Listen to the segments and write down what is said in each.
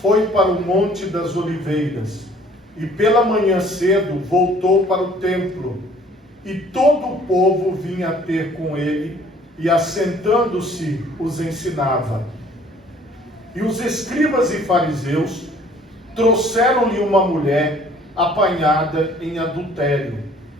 foi para o Monte das Oliveiras, e pela manhã cedo voltou para o templo, e todo o povo vinha ter com ele, e assentando-se os ensinava. E os escribas e fariseus trouxeram-lhe uma mulher apanhada em adultério,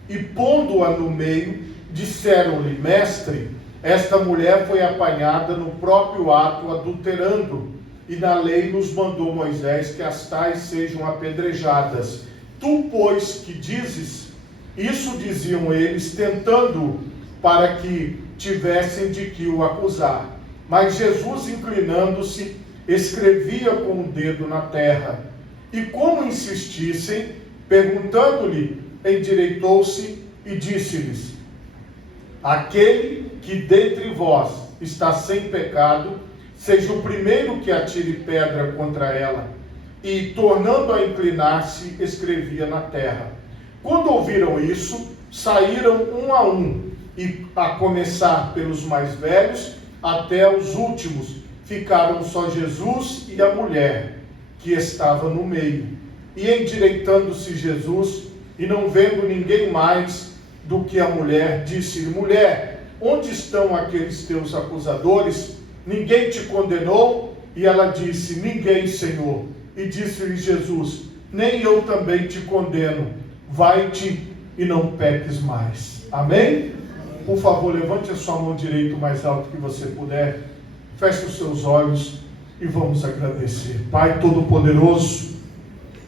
e pondo-a no meio, disseram-lhe: Mestre, esta mulher foi apanhada no próprio ato adulterando, e na lei nos mandou Moisés que as tais sejam apedrejadas. Tu, pois, que dizes? Isso diziam eles, tentando para que tivessem de que o acusar. Mas Jesus, inclinando-se, escrevia com o dedo na terra. E como insistissem, perguntando-lhe, endireitou-se e disse-lhes: Aquele que dentre vós está sem pecado, seja o primeiro que atire pedra contra ela. E, tornando a inclinar-se, escrevia na terra. Quando ouviram isso, saíram um a um, e a começar pelos mais velhos até os últimos, ficaram só Jesus e a mulher, que estava no meio. E endireitando-se Jesus, e não vendo ninguém mais do que a mulher, disse-lhe: Mulher, onde estão aqueles teus acusadores? Ninguém te condenou? E ela disse: Ninguém, Senhor. E disse-lhe Jesus: Nem eu também te condeno. Vai-te e não peques mais. Amém? Por favor, levante a sua mão direita o mais alto que você puder. Feche os seus olhos e vamos agradecer. Pai Todo-Poderoso,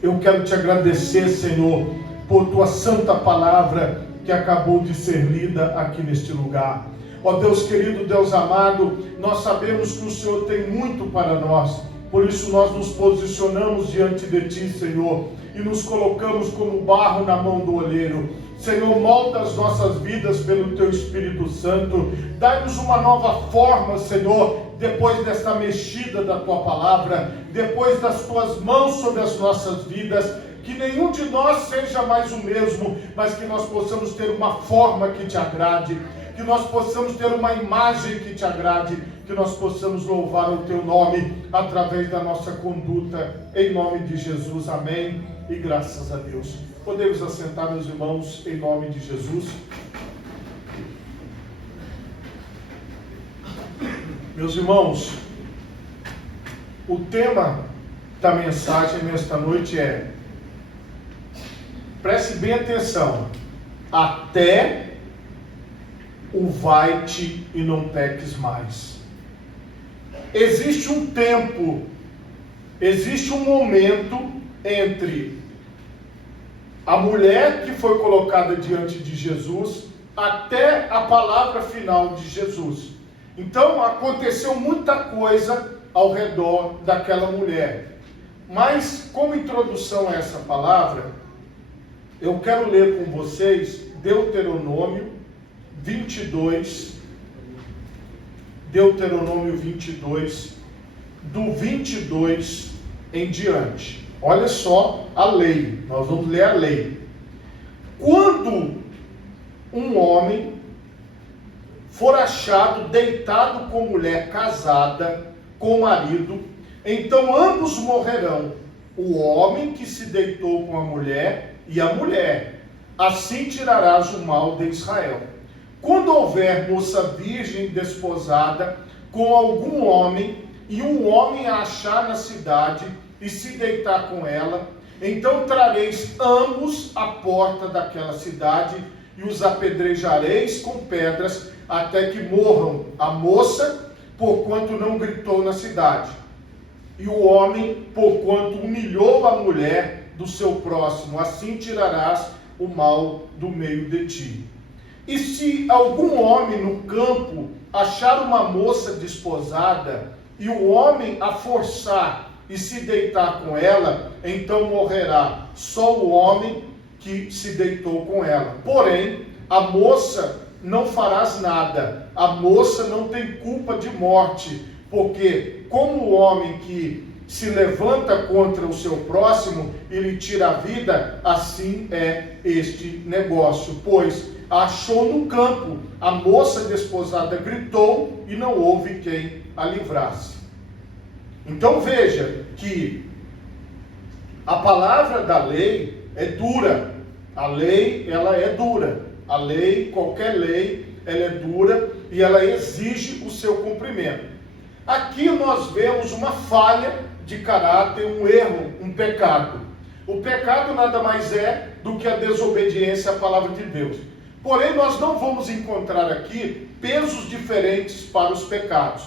eu quero te agradecer, Senhor, por tua santa palavra que acabou de ser lida aqui neste lugar. Ó Deus querido, Deus amado, nós sabemos que o Senhor tem muito para nós, por isso nós nos posicionamos diante de Ti, Senhor, e nos colocamos como barro na mão do olheiro. Senhor, molda as nossas vidas pelo Teu Espírito Santo, dá-nos uma nova forma, Senhor, depois desta mexida da Tua palavra, depois das Tuas mãos sobre as nossas vidas, que nenhum de nós seja mais o mesmo, mas que nós possamos ter uma forma que Te agrade, que nós possamos ter uma imagem que Te agrade, que nós possamos louvar o Teu nome através da nossa conduta, em nome de Jesus, amém, e graças a Deus. Podemos assentar, meus irmãos, em nome de Jesus. Meus irmãos, o tema da mensagem nesta noite é, preste bem atenção, até o vai-te e não peques mais. Existe um tempo, existe um momento entre a mulher que foi colocada diante de Jesus até a palavra final de Jesus. Então aconteceu muita coisa ao redor daquela mulher. Mas como introdução a essa palavra, eu quero ler com vocês Deuteronômio 22, do 22 em diante. Olha só a lei, nós vamos ler a lei. Quando um homem for achado deitado com mulher casada, com marido, então ambos morrerão, o homem que se deitou com a mulher e a mulher. Assim tirarás o mal de Israel. Quando houver moça virgem desposada com algum homem, e um homem a achar na cidade e se deitar com ela, então trareis ambos à porta daquela cidade e os apedrejareis com pedras até que morram a moça, porquanto não gritou na cidade, e o homem, porquanto humilhou a mulher do seu próximo. Assim tirarás o mal do meio de ti. E se algum homem no campo achar uma moça desposada, e o homem a forçar e se deitar com ela, então morrerá só o homem que se deitou com ela. Porém, a moça não farás nada, a moça não tem culpa de morte, porque como o homem que se levanta contra o seu próximo e lhe tira a vida, assim é este negócio. Pois achou no campo, a moça desposada gritou e não houve quem a livrasse. Então veja que A palavra da lei é dura. A lei, ela é dura. A lei, qualquer lei, ela é dura e ela exige o seu cumprimento. Aqui nós vemos uma falha de caráter, um erro, um pecado. O pecado nada mais é do que a desobediência à palavra de Deus. Porém, nós não vamos encontrar aqui pesos diferentes para os pecados.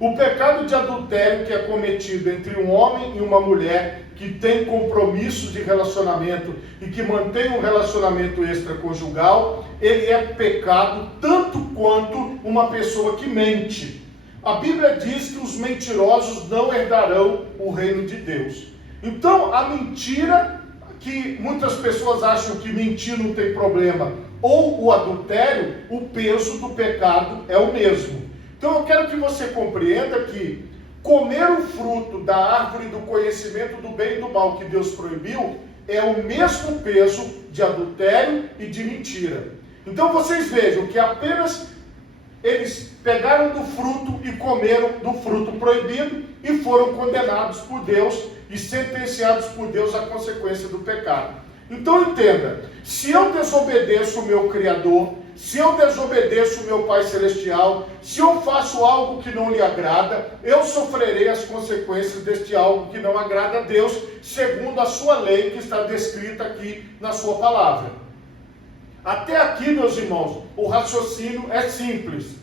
O pecado de adultério que é cometido entre um homem e uma mulher que tem compromisso de relacionamento e que mantém um relacionamento extraconjugal, ele é pecado tanto quanto uma pessoa que mente. A Bíblia diz que os mentirosos não herdarão o reino de Deus. Então, a mentira, que muitas pessoas acham que mentir não tem problema, ou o adultério, o peso do pecado é o mesmo. Então eu quero que você compreenda que comer o fruto da árvore do conhecimento do bem e do mal que Deus proibiu é o mesmo peso de adultério e de mentira. Então vocês vejam que apenas eles pegaram do fruto e comeram do fruto proibido e foram condenados por Deus e sentenciados por Deus à consequência do pecado. Então entenda, se eu desobedeço o meu Criador, se eu desobedeço o meu Pai Celestial, se eu faço algo que não lhe agrada, eu sofrerei as consequências deste algo que não agrada a Deus, segundo a sua lei que está descrita aqui na sua palavra. Até aqui, meus irmãos, o raciocínio é simples.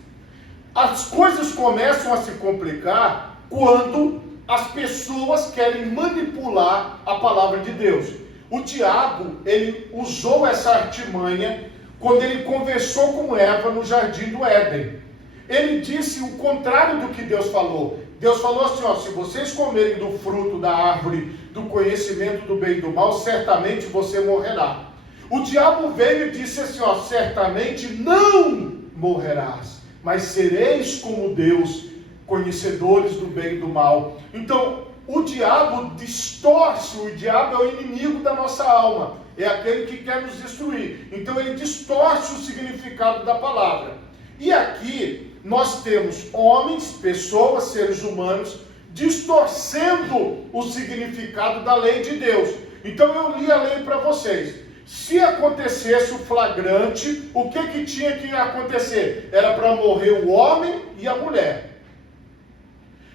As coisas começam a se complicar quando as pessoas querem manipular a palavra de Deus. O diabo, ele usou essa artimanha quando ele conversou com Eva no jardim do Éden. Ele disse o contrário do que Deus falou. Deus falou assim, ó, se vocês comerem do fruto da árvore do conhecimento do bem e do mal, certamente você morrerá. O diabo veio e disse assim, ó, certamente não morrerás, mas sereis como Deus, conhecedores do bem e do mal. Então, o diabo distorce, o diabo é o inimigo da nossa alma, é aquele que quer nos destruir. Então ele distorce o significado da palavra. E aqui nós temos homens, pessoas, seres humanos, distorcendo o significado da lei de Deus. Então eu li a lei para vocês. Se acontecesse o flagrante, o que tinha que acontecer? Era para morrer o homem e a mulher.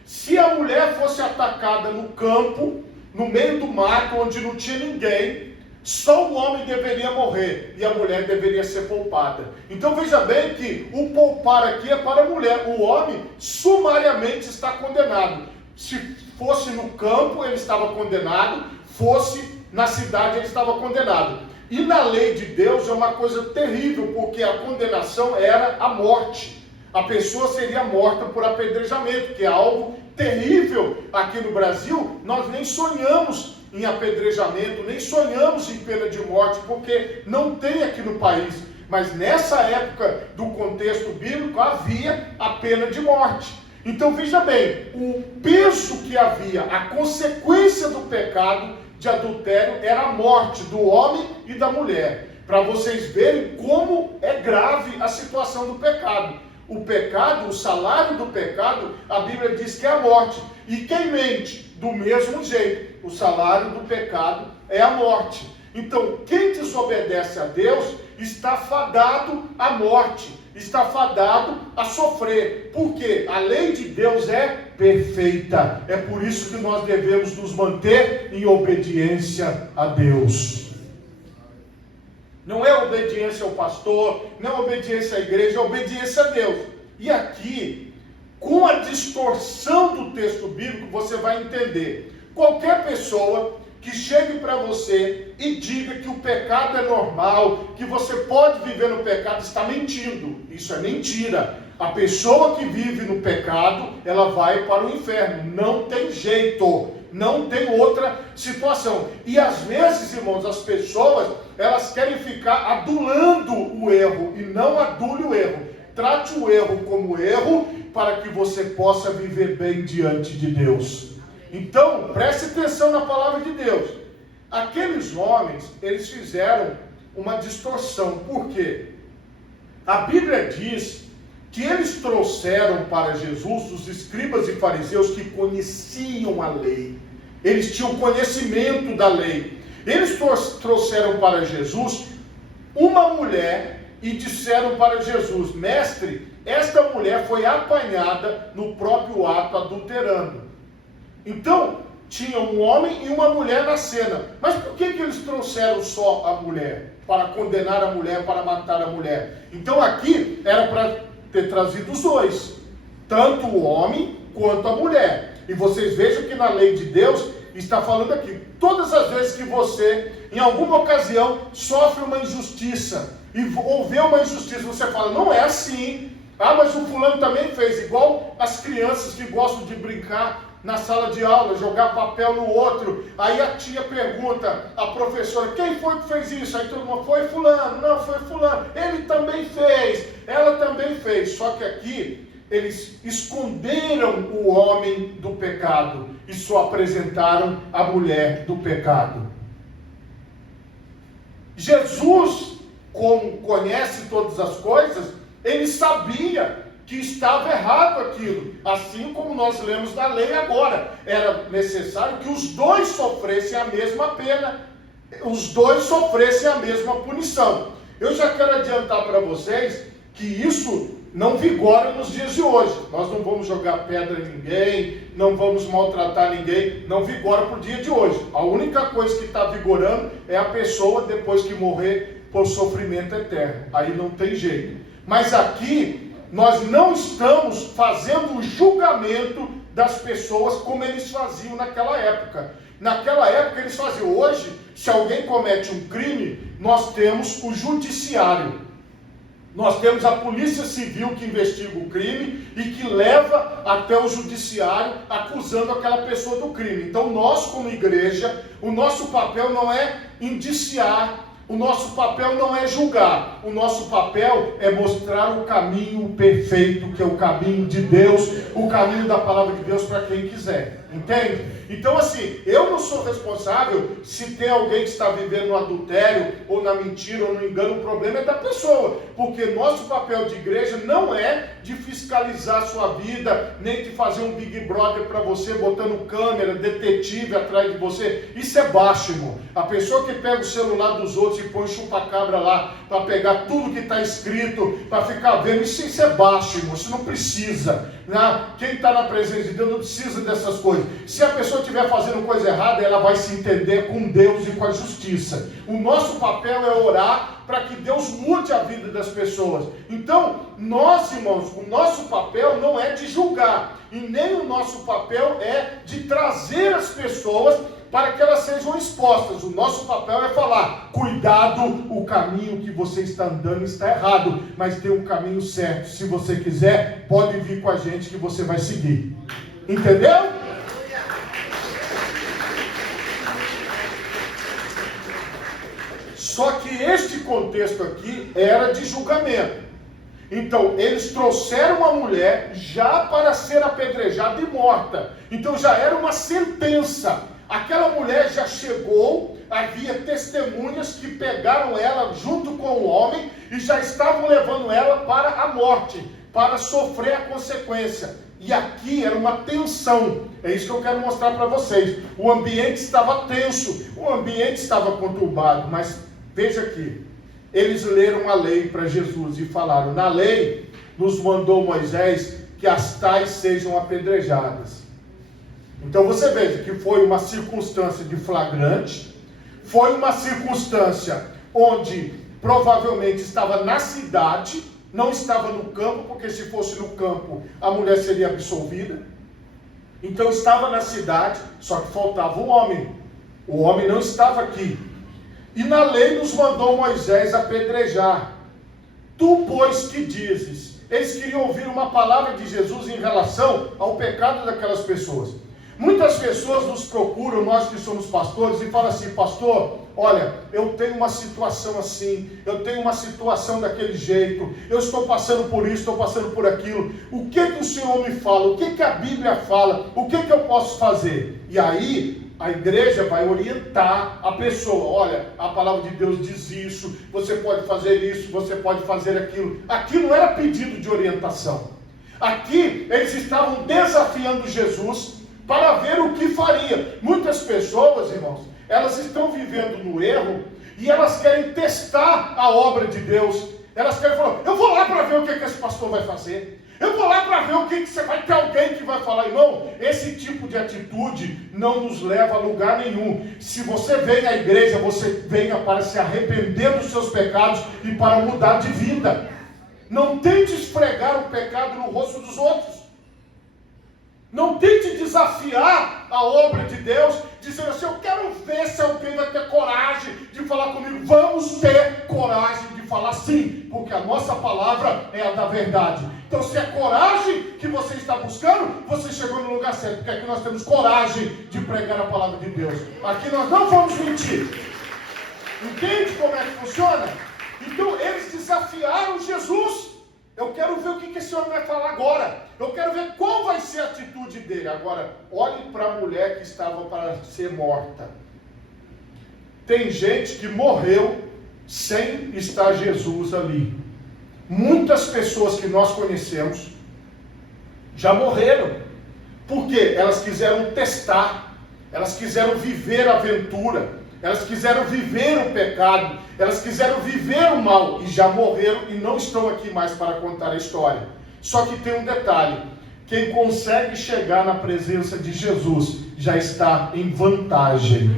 Se a mulher fosse atacada no campo, no meio do mato, onde não tinha ninguém, só o homem deveria morrer e a mulher deveria ser poupada. Então veja bem que o poupar aqui é para a mulher. O homem sumariamente está condenado. Se fosse no campo, ele estava condenado. Fosse na cidade, ele estava condenado. E na lei de Deus é uma coisa terrível, porque a condenação era a morte. A pessoa seria morta por apedrejamento, que é algo terrível aqui no Brasil. Nós nem sonhamos em apedrejamento, nem sonhamos em pena de morte, porque não tem aqui no país. Mas nessa época do contexto bíblico havia a pena de morte. Então veja bem, o peso que havia, a consequência do pecado de adultério era a morte do homem e da mulher. Para vocês verem como é grave a situação do pecado. O pecado, o salário do pecado, a Bíblia diz que é a morte. E quem mente? Do mesmo jeito. O salário do pecado é a morte. Então, quem desobedece a Deus está fadado à morte. Está fadado a sofrer. Porque a lei de Deus é perfeita. É por isso que nós devemos nos manter em obediência a Deus. Não é obediência ao pastor, não é obediência à igreja, é obediência a Deus. E aqui, com a distorção do texto bíblico, você vai entender. Qualquer pessoa que chegue para você e diga que o pecado é normal, que você pode viver no pecado, está mentindo. Isso é mentira. A pessoa que vive no pecado, ela vai para o inferno. Não tem jeito. Não tem outra situação. E às vezes, irmãos, as pessoas, elas querem ficar adulando o erro e não adule o erro. Trate o erro como erro para que você possa viver bem diante de Deus. Então, preste atenção na palavra de Deus. Aqueles homens, eles fizeram uma distorção. Por quê? A Bíblia diz que eles trouxeram para Jesus os escribas e fariseus que conheciam a lei. eles tinham conhecimento da lei. Eles trouxeram para Jesus uma mulher e disseram para Jesus: mestre, esta mulher foi apanhada no próprio ato adulterando. Então, tinha um homem e uma mulher na cena. Mas por que eles trouxeram só a mulher? Para condenar a mulher, para matar a mulher. Então aqui era para ter trazido os dois, tanto o homem quanto a mulher. E vocês vejam que na lei de Deus está falando aqui, todas as vezes que você, em alguma ocasião, sofre uma injustiça, ou vê uma injustiça, você fala, não é assim. Ah, mas o fulano também fez, igual as crianças que gostam de brincar na sala de aula, jogar papel no outro. Aí a tia pergunta, a professora, quem foi que fez isso? Aí todo mundo, foi fulano, não, foi fulano, ele também fez, ela também fez. Só que aqui, eles esconderam o homem do pecado e só apresentaram a mulher do pecado. Jesus, como conhece todas as coisas, ele sabia que estava errado aquilo, assim como nós lemos na lei agora. Era necessário que os dois sofressem a mesma pena, os dois sofressem a mesma punição. Eu já quero adiantar para vocês que isso não vigora nos dias de hoje. Nós não vamos jogar pedra em ninguém, não vamos maltratar ninguém, não vigora para o dia de hoje. A única coisa que está vigorando é a pessoa, depois que morrer, por sofrimento eterno. Aí não tem jeito. Mas aqui, nós não estamos fazendo o julgamento das pessoas como eles faziam naquela época. Naquela época eles faziam. Hoje, se alguém comete um crime, nós temos o judiciário. Nós temos a polícia civil que investiga o crime e que leva até o judiciário acusando aquela pessoa do crime. Então nós, como igreja, o nosso papel não é indiciar, o nosso papel não é julgar, o nosso papel é mostrar o caminho perfeito, que é o caminho de Deus, o caminho da palavra de Deus para quem quiser, entende? Então assim, eu não sou responsável se tem alguém que está vivendo no adultério, ou na mentira, ou no engano. O problema é da pessoa, porque nosso papel de igreja não é de fiscalizar a sua vida, nem de fazer um Big Brother para você, botando câmera, detetive atrás de você. Isso é baixo, irmão. A pessoa que pega o celular dos outros e põe chupa-cabra lá, para pegar tudo que está escrito, para ficar vendo, isso é baixo, irmão. Isso não precisa. Quem está na presença de Deus não precisa dessas coisas. Se a pessoa estiver fazendo coisa errada, ela vai se entender com Deus e com a justiça. O nosso papel é orar para que Deus mude a vida das pessoas. Então, nós, irmãos, o nosso papel não é de julgar, e nem o nosso papel é de trazer as pessoas para que elas sejam expostas. O nosso papel é falar, cuidado, o caminho que você está andando está errado, mas tem um caminho certo. Se você quiser, pode vir com a gente que você vai seguir. Entendeu? Só que este contexto aqui era de julgamento. Então, eles trouxeram a mulher já para ser apedrejada e morta. Então, já era uma sentença. Aquela mulher já chegou, havia testemunhas que pegaram ela junto com o homem e já estavam levando ela para a morte, para sofrer a consequência. E aqui era uma tensão. É isso que eu quero mostrar para vocês. O ambiente estava tenso, o ambiente estava conturbado, mas veja aqui, eles leram a lei para Jesus e falaram, na lei nos mandou Moisés que as tais sejam apedrejadas. Então você veja que foi uma circunstância de flagrante, foi uma circunstância onde provavelmente estava na cidade, não estava no campo, porque se fosse no campo a mulher seria absolvida. Então estava na cidade, só que faltava o homem não estava aqui. E na lei nos mandou Moisés apedrejar. Tu, pois, que dizes? Eles queriam ouvir uma palavra de Jesus em relação ao pecado daquelas pessoas. Muitas pessoas nos procuram, nós que somos pastores, e falam assim, pastor, olha, eu tenho uma situação assim, eu tenho uma situação daquele jeito, eu estou passando por isso, estou passando por aquilo, o que o Senhor me fala, o que a Bíblia fala, o que eu posso fazer? E aí, a igreja vai orientar a pessoa, olha, a palavra de Deus diz isso, você pode fazer isso, você pode fazer aquilo. Aqui não era pedido de orientação. Aqui, eles estavam desafiando Jesus para ver o que faria. Muitas pessoas, irmãos, elas estão vivendo no erro e elas querem testar a obra de Deus. Elas querem falar, eu vou lá para ver o que esse pastor vai fazer. Eu vou lá para ver o que você vai ter alguém que vai falar. Irmão, esse tipo de atitude não nos leva a lugar nenhum. Se você vem à igreja, você venha para se arrepender dos seus pecados e para mudar de vida. Não tente esfregar o pecado no rosto dos outros. Não tente desafiar a obra de Deus, dizendo assim, eu quero ver se alguém vai ter coragem de falar comigo. Vamos ter coragem de falar sim, porque a nossa palavra é a da verdade. Então, se é coragem que você está buscando, você chegou no lugar certo, porque aqui nós temos coragem de pregar a palavra de Deus. Aqui nós não vamos mentir. Entende como é que funciona? Então, eles desafiaram Jesus. Eu quero ver o que esse homem vai falar agora. Eu quero ver qual vai ser a atitude dele. Agora, olhe para a mulher que estava para ser morta. Tem gente que morreu sem estar Jesus ali. Muitas pessoas que nós conhecemos já morreram. Porque elas quiseram testar. Elas quiseram viver a aventura. Elas quiseram viver o pecado, elas quiseram viver o mal e já morreram e não estão aqui mais para contar a história. Só que tem um detalhe, quem consegue chegar na presença de Jesus já está em vantagem.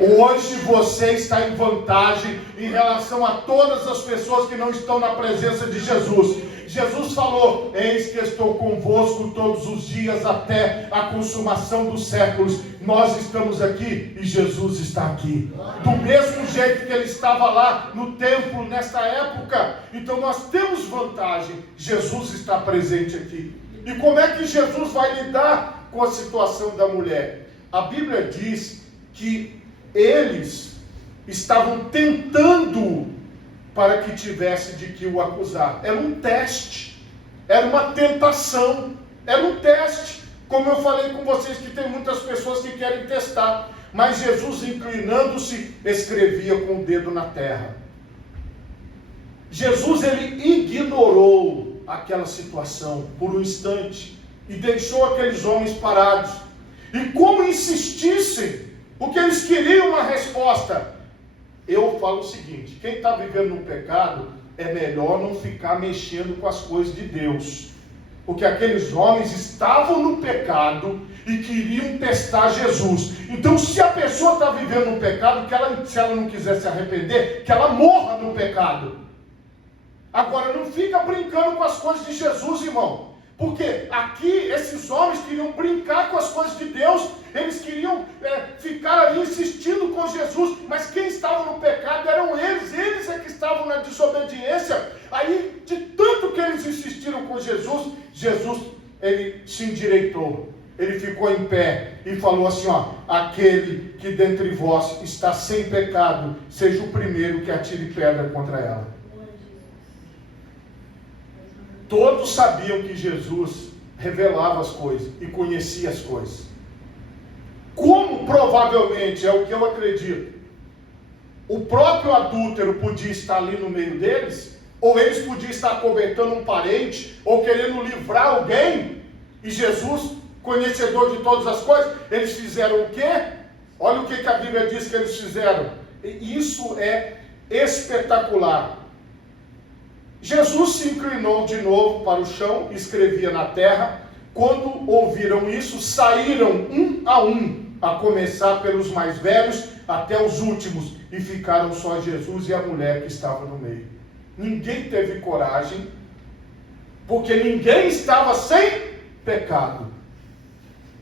Hoje você está em vantagem em relação a todas as pessoas que não estão na presença de Jesus. Jesus falou, eis que estou convosco todos os dias até a consumação dos séculos. Nós estamos aqui e Jesus está aqui. Do mesmo jeito que ele estava lá no templo nesta época. Então nós temos vantagem. Jesus está presente aqui. E como é que Jesus vai lidar com a situação da mulher? A Bíblia diz que eles estavam tentando para que tivesse de que o acusar. Era um teste, era uma tentação, era um teste. Como eu falei com vocês que tem muitas pessoas que querem testar, mas Jesus, inclinando-se, escrevia com o dedo na terra. Jesus, ele ignorou aquela situação por um instante e deixou aqueles homens parados. E como insistissem, porque eles queriam uma resposta. Eu falo o seguinte, quem está vivendo no pecado, é melhor não ficar mexendo com as coisas de Deus. Porque aqueles homens estavam no pecado e queriam testar Jesus. Então, se a pessoa está vivendo no pecado, se ela não quiser se arrepender, que ela morra no pecado. Agora, não fica brincando com as coisas de Jesus, irmão. Porque aqui, esses homens queriam brincar com as coisas de Deus. Eles queriam ficar ali insistindo com Jesus. Mas quem estava no pecado eram eles. Eles é que estavam na desobediência. Aí, de tanto que eles insistiram com Jesus, Jesus, ele se endireitou. Ele ficou em pé e falou assim, ó, aquele que dentre vós está sem pecado, seja o primeiro que atire pedra contra ela. Todos sabiam que Jesus revelava as coisas e conhecia as coisas. Como provavelmente, é o que eu acredito, o próprio adúltero podia estar ali no meio deles, ou eles podiam estar cobertando um parente, ou querendo livrar alguém, e Jesus, conhecedor de todas as coisas, eles fizeram o quê? Olha o que a Bíblia diz que eles fizeram. Isso é espetacular. Jesus se inclinou de novo para o chão, escrevia na terra. Quando ouviram isso, saíram um, a começar pelos mais velhos até os últimos, e ficaram só Jesus e a mulher que estava no meio. Ninguém teve coragem, porque ninguém estava sem pecado.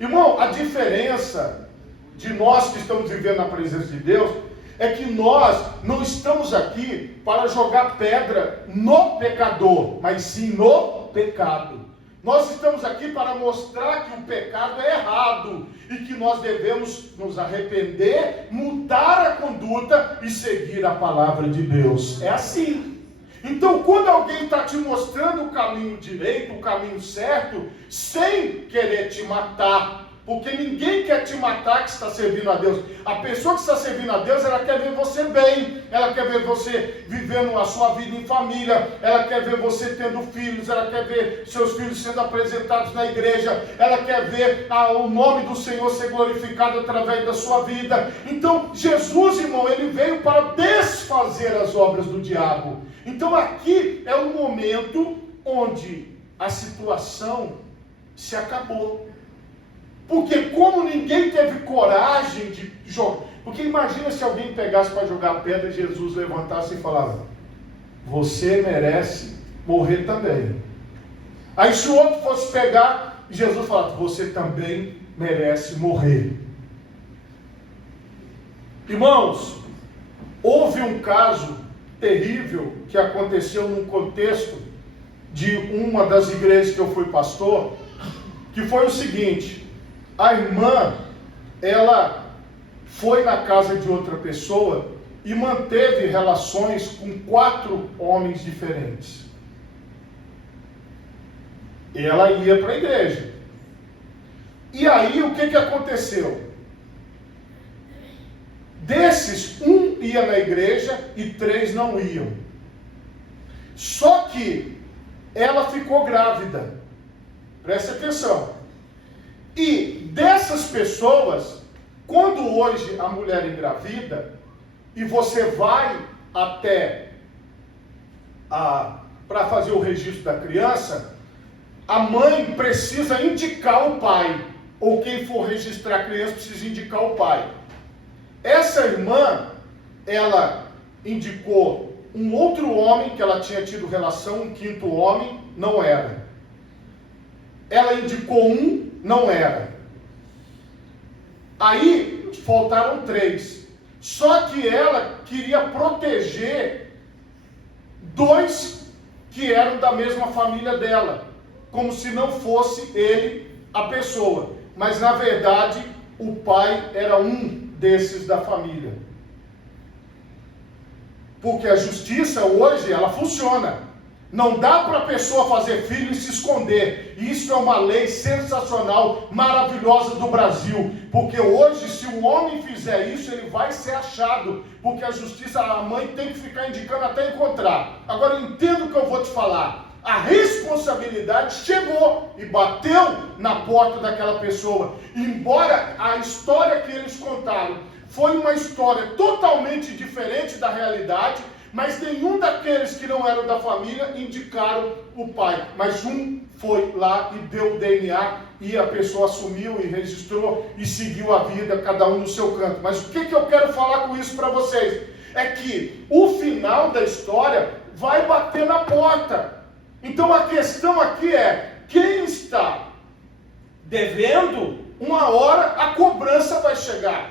Irmão, a diferença de nós que estamos vivendo na presença de Deus é que nós não estamos aqui para jogar pedra no pecador, mas sim no pecado. Nós estamos aqui para mostrar que o pecado é errado e que nós devemos nos arrepender, mudar a conduta e seguir a palavra de Deus. É assim. Então, quando alguém está te mostrando o caminho direito, o caminho certo, sem querer te matar, Porque ninguém quer te matar que está servindo a Deus. A pessoa que está servindo a Deus, ela quer ver você bem, ela quer ver você vivendo a sua vida em família, ela quer ver você tendo filhos, ela quer ver seus filhos sendo apresentados na igreja, ela quer ver o nome do Senhor ser glorificado através da sua vida. Então, Jesus, irmão, ele veio para desfazer as obras do diabo. Então, aqui é o momento onde a situação se acabou. Porque como ninguém teve coragem de jogar, porque imagina se alguém pegasse para jogar pedra e Jesus levantasse e falava: você merece morrer também. Aí se o outro fosse pegar, e Jesus falasse: você também merece morrer. Irmãos, houve um caso terrível que aconteceu num contexto de uma das igrejas que eu fui pastor, que foi o seguinte: a irmã, ela foi na casa de outra pessoa e manteve relações com 4 homens diferentes. Ela ia para a igreja. E aí o que aconteceu? Desses, 1 ia na igreja e 3 não iam. Só que ela ficou grávida. Preste atenção. E dessas pessoas, quando hoje a mulher engravida, e você vai até para fazer o registro da criança, a mãe precisa indicar o pai, ou quem for registrar a criança precisa indicar o pai. Essa irmã, ela indicou um outro homem que ela tinha tido relação, um 5º homem, não era. Ela indicou um, não era. Aí faltaram 3. Só que ela queria proteger 2 que eram da mesma família dela, como se não fosse ele a pessoa. Mas na verdade o pai era um desses da família. Porque a justiça hoje ela funciona. Não dá para a pessoa fazer filho e se esconder. Isso é uma lei sensacional, maravilhosa do Brasil. Porque hoje, se o homem fizer isso, ele vai ser achado. Porque a justiça, a mãe tem que ficar indicando até encontrar. Agora, entenda o que eu vou te falar. A responsabilidade chegou e bateu na porta daquela pessoa. Embora a história que eles contaram foi uma história totalmente diferente da realidade, mas nenhum daqueles que não eram da família indicaram o pai. Mas um foi lá e deu o DNA e a pessoa assumiu e registrou e seguiu a vida, cada um no seu canto. Mas o que eu quero falar com isso para vocês? É que o final da história vai bater na porta. Então a questão aqui é, quem está devendo, uma hora a cobrança vai chegar.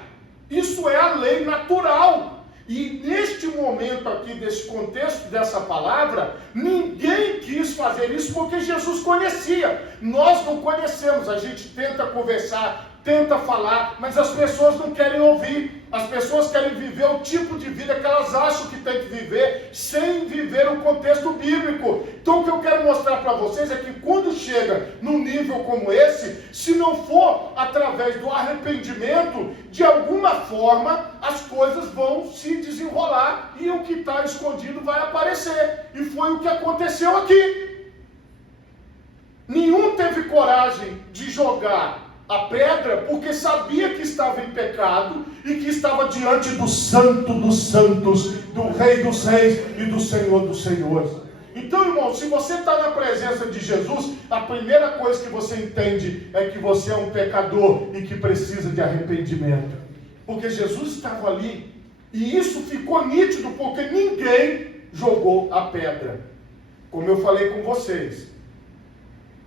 Isso é a lei natural. E neste momento aqui, desse contexto, dessa palavra, ninguém quis fazer isso porque Jesus conhecia. Nós não conhecemos, a gente tenta conversar, tenta falar, mas as pessoas não querem ouvir. As pessoas querem viver o tipo de vida que elas acham que tem que viver, sem viver o contexto bíblico. Então o que eu quero mostrar para vocês é que quando chega num nível como esse, se não for através do arrependimento, de alguma forma as coisas vão se desenrolar e o que está escondido vai aparecer. E foi o que aconteceu aqui. Nenhum teve coragem de jogar a pedra, porque sabia que estava em pecado e que estava diante do Santo dos Santos, do Rei dos Reis e do Senhor dos Senhores. Então, irmão, se você está na presença de Jesus, a primeira coisa que você entende é que você é um pecador e que precisa de arrependimento. Porque Jesus estava ali e isso ficou nítido porque ninguém jogou a pedra. Como eu falei com vocês,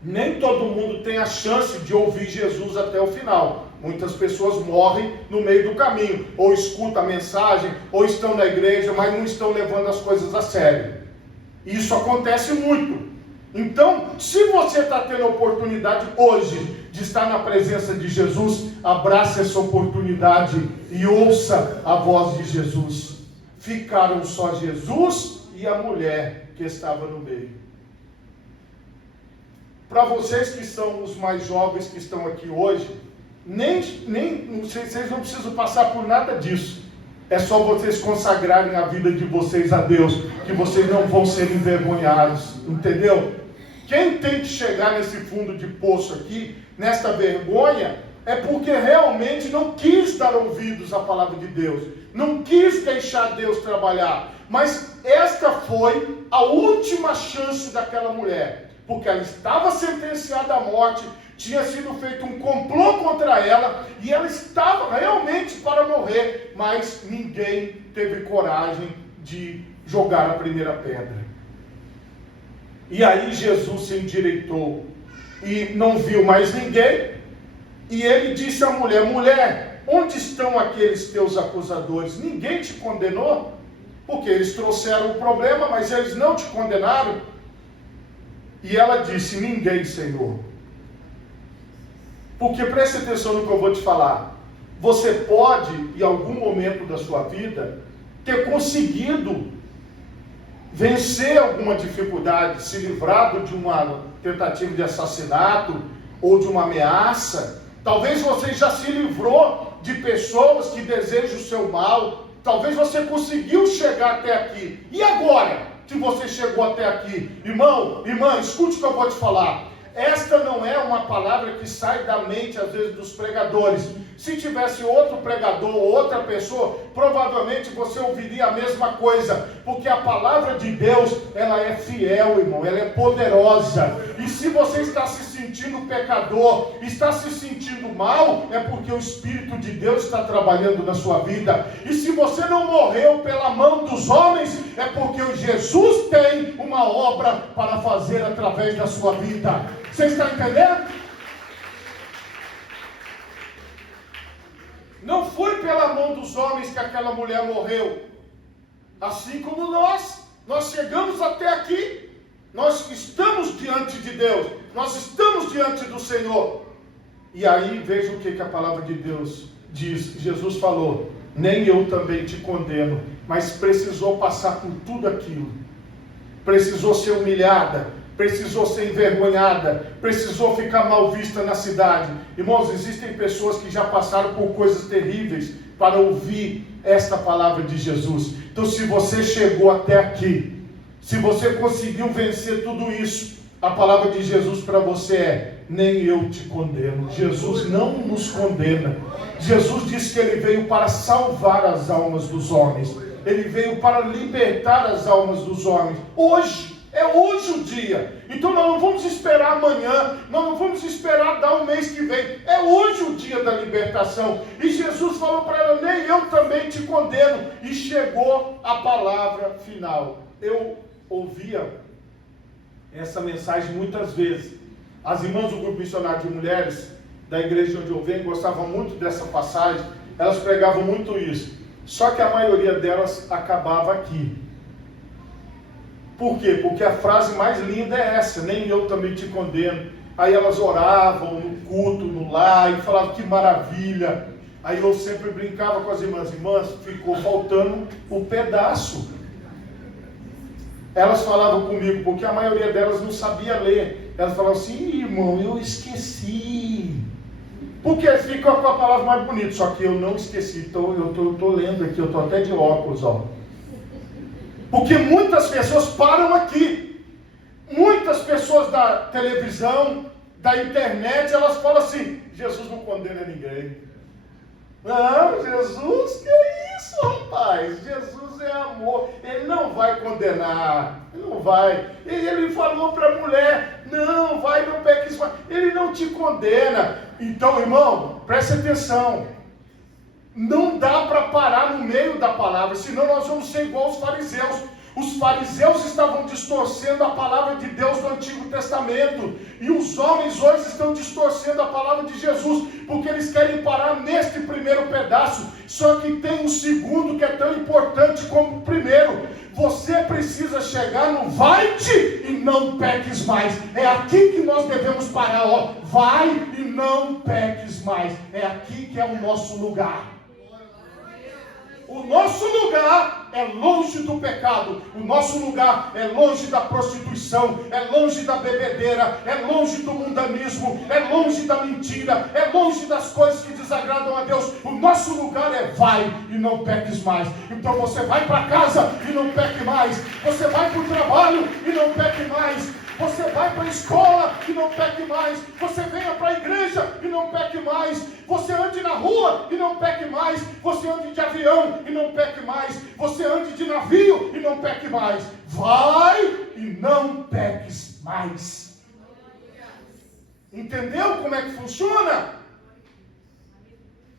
nem todo mundo tem a chance de ouvir Jesus até o final. Muitas pessoas morrem no meio do caminho, ou escutam a mensagem, ou estão na igreja, mas não estão levando as coisas a sério. Isso acontece muito. Então, se você está tendo a oportunidade hoje de estar na presença de Jesus, abrace essa oportunidade e ouça a voz de Jesus. Ficaram só Jesus e a mulher que estava no meio. Para vocês que são os mais jovens que estão aqui hoje, Vocês não precisam passar por nada disso. É só vocês consagrarem a vida de vocês a Deus, que vocês não vão ser envergonhados, entendeu? Quem tem que chegar nesse fundo de poço aqui, nesta vergonha, é porque realmente não quis dar ouvidos à palavra de Deus, não quis deixar Deus trabalhar. Mas esta foi a última chance daquela mulher, porque ela estava sentenciada à morte, tinha sido feito um complô contra ela, e ela estava realmente para morrer, mas ninguém teve coragem de jogar a primeira pedra. E aí Jesus se endireitou e não viu mais ninguém, e ele disse à mulher: mulher, onde estão aqueles teus acusadores? Ninguém te condenou? Porque eles trouxeram o problema, mas eles não te condenaram? E ela disse: ninguém, Senhor. Porque preste atenção no que eu vou te falar. Você pode, em algum momento da sua vida, ter conseguido vencer alguma dificuldade, se livrado de uma tentativa de assassinato ou de uma ameaça. Talvez você já se livrou de pessoas que desejam o seu mal. Talvez você conseguiu chegar até aqui. E agora que você chegou até aqui? Irmão, irmã, escute o que eu vou te falar. Esta não é uma palavra que sai da mente, às vezes, dos pregadores. Se tivesse outro pregador ou outra pessoa, provavelmente você ouviria a mesma coisa. Porque a palavra de Deus, ela é fiel, irmão, ela é poderosa. E se você está se sentindo pecador, está se sentindo mal, é porque o Espírito de Deus está trabalhando na sua vida. E se você não morreu pela mão dos homens, é porque Jesus tem uma obra para fazer através da sua vida. Você está entendendo? Não foi pela mão dos homens que aquela mulher morreu. Assim como nós chegamos até aqui. Nós estamos diante de Deus. Nós estamos diante do Senhor. E aí veja o que a palavra de Deus diz. Jesus falou: nem eu também te condeno. Mas precisou passar por tudo aquilo. Precisou ser humilhada. Precisou ser envergonhada, precisou ficar mal vista na cidade. Irmãos, existem pessoas que já passaram por coisas terríveis para ouvir esta palavra de Jesus. Então, se você chegou até aqui, se você conseguiu vencer tudo isso, a palavra de Jesus para você é: nem eu te condeno. Jesus não nos condena. Jesus disse que ele veio para salvar as almas dos homens. Ele veio para libertar as almas dos homens. É hoje o dia. Então nós não vamos esperar amanhã, nós não vamos esperar dar um mês que vem. É hoje o dia da libertação. E Jesus falou para ela: nem eu também te condeno. E chegou a palavra final. Eu ouvia essa mensagem muitas vezes. As irmãs do grupo missionário de mulheres da igreja onde eu venho gostavam muito dessa passagem. Elas pregavam muito isso. Só que a maioria delas acabava aqui. Por quê? Porque a frase mais linda é essa: nem eu também te condeno. Aí elas oravam no culto, no lar, e falavam: que maravilha. Aí eu sempre brincava com as irmãs: ficou faltando um pedaço. Elas falavam comigo, porque a maioria delas não sabia ler. Elas falavam assim: irmão, eu esqueci. Porque fica com a palavra mais bonita, só que eu não esqueci. Então eu estou lendo aqui, eu estou até de óculos, ó. Porque muitas pessoas param aqui. Muitas pessoas da televisão, da internet, elas falam assim: Jesus não condena ninguém. Não, Jesus, que é isso, rapaz? Jesus é amor. Ele não vai condenar. Ele não vai. Ele falou para a mulher: não, vai, não peques mais. Ele não te condena. Então, irmão, preste atenção. Não dá para parar no meio da palavra, senão nós vamos ser igual aos fariseus. Os fariseus estavam distorcendo a palavra de Deus do Antigo Testamento. E os homens hoje estão distorcendo a palavra de Jesus, porque eles querem parar neste primeiro pedaço. Só que tem um segundo que é tão importante como o primeiro. Você precisa chegar no vai-te e não peques mais. É aqui que nós devemos parar, ó. Vai e não peques mais. É aqui que é o nosso lugar. O O nosso lugar é longe do pecado. O nosso lugar é longe da prostituição, é longe da bebedeira, é longe do mundanismo, é longe da mentira, é longe das coisas que desagradam a Deus. O nosso lugar é vai e não peques mais. Então você vai para casa e não peque mais. Você vai para o trabalho e não peque mais. Você vai para a escola e não peque mais. Você venha para a igreja e não peque mais. Você ande na rua e não peque mais. Você ande de avião e não peque mais. Você ande de navio e não peque mais. Vai e não peques mais. Entendeu como é que funciona?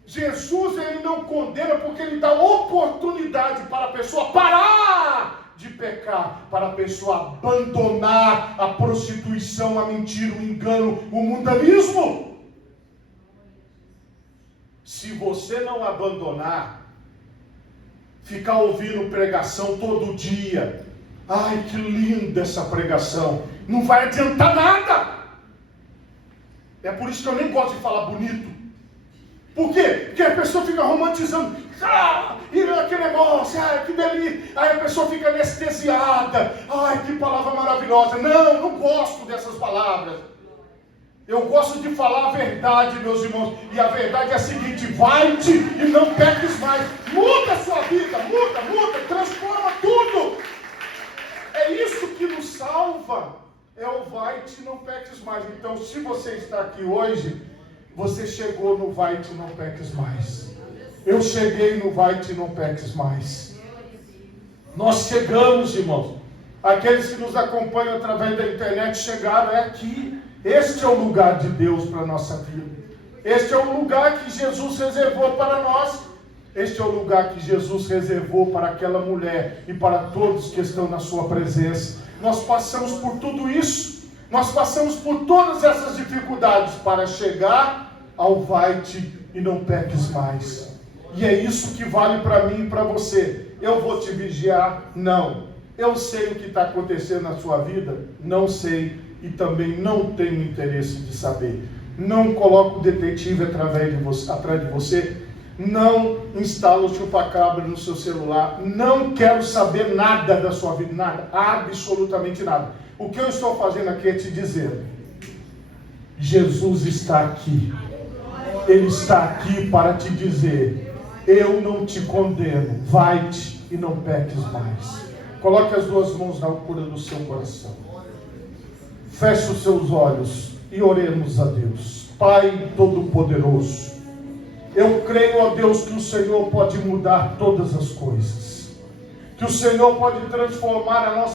Jesus, ele não condena porque ele dá oportunidade para a pessoa parar de pecar, para a pessoa abandonar a prostituição, a mentira, o engano, o mundanismo. Se você não abandonar, ficar ouvindo pregação todo dia, ai que linda essa pregação, não vai adiantar nada. É por isso que eu nem gosto de falar bonito. Por quê? Porque a pessoa fica romantizando. E aquele negócio, que delícia. Aí a pessoa fica anestesiada. Ai, que palavra maravilhosa. Não, não gosto dessas palavras. Eu gosto de falar a verdade, meus irmãos. E a verdade é a seguinte: vai-te e não peques mais. Muda a sua vida, muda, transforma tudo. É isso que nos salva. É o vai-te e não peques mais. Então, se você está aqui hoje, você chegou no vai-te e não peques mais. Eu cheguei no vai-te e não peques mais. Nós chegamos, irmãos. Aqueles que nos acompanham através da internet chegaram, é aqui. Este é o lugar de Deus para a nossa vida. Este é o lugar que Jesus reservou para nós. Este é o lugar que Jesus reservou para aquela mulher e para todos que estão na sua presença. Nós passamos por tudo isso. Nós passamos por todas essas dificuldades para chegar ao vai-te e não peques mais. E é isso que vale para mim e para você. Eu vou te vigiar? Não. Eu sei o que está acontecendo na sua vida? Não sei. E também não tenho interesse de saber. Não coloco o detetive atrás de você. Não instalo o chupa-cabra no seu celular. Não quero saber nada da sua vida. Nada. Absolutamente nada. O que eu estou fazendo aqui é te dizer: Jesus está aqui. Ele está aqui para te dizer: eu não te condeno, vai-te e não peques mais. Coloque as duas mãos na altura do seu coração. Feche os seus olhos e oremos a Deus. Pai Todo-Poderoso, eu creio, ó Deus, que o Senhor pode mudar todas as coisas. Que o Senhor pode transformar a nossa